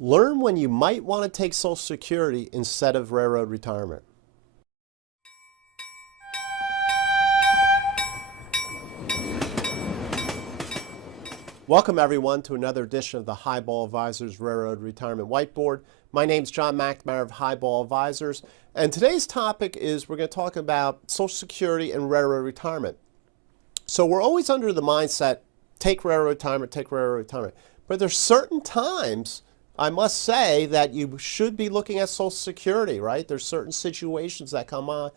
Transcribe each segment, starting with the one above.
Learn when you might want to take Social Security instead of railroad retirement. Welcome everyone to another edition of the Highball Advisors Railroad Retirement Whiteboard. My name is John McNamara of Highball Advisors, and today's topic is we're going to talk about Social Security and railroad retirement. So we're always under the mindset, take railroad retirement, take railroad retirement. But there's certain times, I must say, that you should be looking at Social Security, right? There's certain situations that come on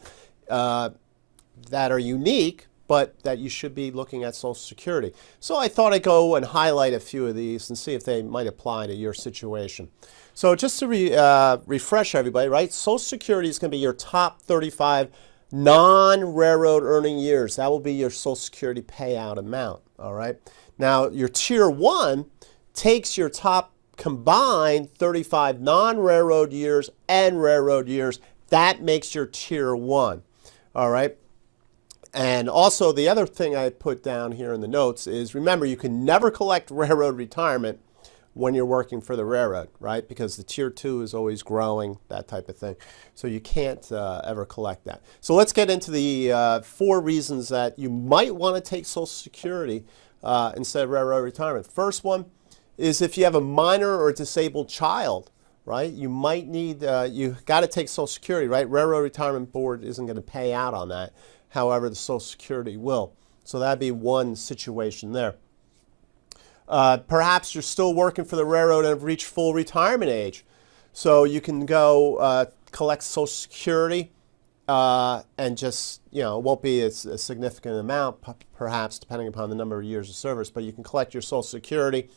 that are unique, but that you should be looking at Social Security. So I thought I'd go and highlight a few of these and see if they might apply to your situation. So just to refresh everybody, right? Social Security is going to be your top 35 non-railroad earning years. That will be your Social Security payout amount, all right? Now, your Tier 1 takes your top combined 35 non-railroad years and railroad years. That makes your Tier 1, all right? And also, the other thing I put down here in the notes is, remember, you can never collect railroad retirement when you're working for the railroad, right? Because the Tier 2 is always growing, that type of thing. So you can't ever collect that. So let's get into the 4 reasons that you might want to take Social Security instead of railroad retirement. First one is if you have a minor or disabled child, right? You might need, you got to take Social Security, right? Railroad Retirement Board isn't going to pay out on that. However, the Social Security will. So that'd be one situation there. Perhaps you're still working for the railroad and have reached full retirement age. So you can go collect Social Security and just, you know, it won't be a significant amount, perhaps, depending upon the number of years of service, but you can collect your Social Security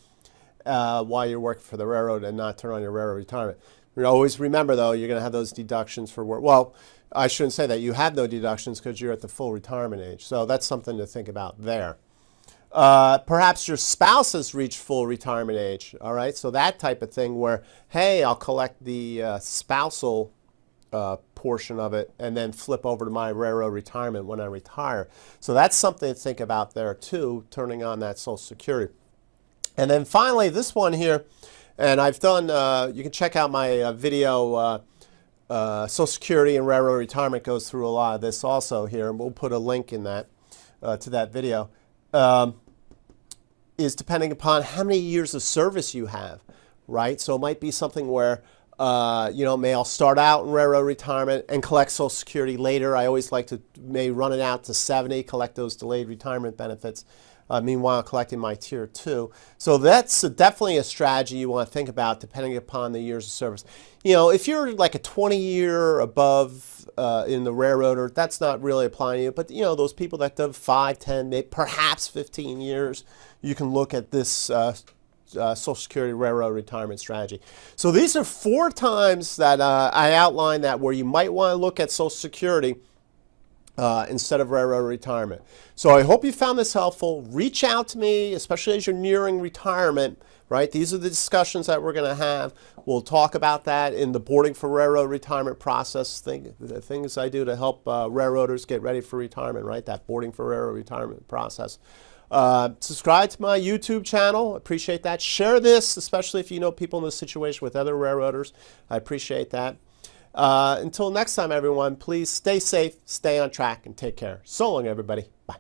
while you're working for the railroad and not turn on your railroad retirement. You always remember, though, you're going to have those deductions for work. Well, I shouldn't say that. You have no deductions because you're at the full retirement age. So that's something to think about there. Perhaps your spouse has reached full retirement age, all right? So that type of thing where, hey, I'll collect the spousal portion of it and then flip over to my railroad retirement when I retire. So that's something to think about there too, turning on that Social Security. And then finally, this one here, and I've done, you can check out my video, Social Security and railroad retirement goes through a lot of this also here, and we'll put a link in that to that video. Is depending upon how many years of service you have, right? So it might be something where, you know, I'll start out in railroad retirement and collect Social Security later. I always like to run it out to 70, collect those delayed retirement benefits. Meanwhile, collecting my Tier 2. So that's definitely a strategy you want to think about depending upon the years of service. You know, if you're like a 20-year above in the railroader, that's not really applying to you. But, you know, those people that do 5, 10, maybe perhaps 15 years, you can look at this Social Security railroad retirement strategy. So these are 4 times that I outlined that where you might want to look at Social Security instead of railroad retirement. So I hope you found this helpful. Reach out to me, especially as you're nearing retirement, right? These are the discussions that we're going to have. We'll talk about that in the boarding for railroad retirement process, the things I do to help railroaders get ready for retirement, right? That boarding for railroad retirement process. Subscribe to my YouTube channel. Appreciate that. Share this, especially if you know people in this situation with other railroaders. I appreciate that. Until next time, everyone, please stay safe, stay on track, and take care. So long, everybody. Bye.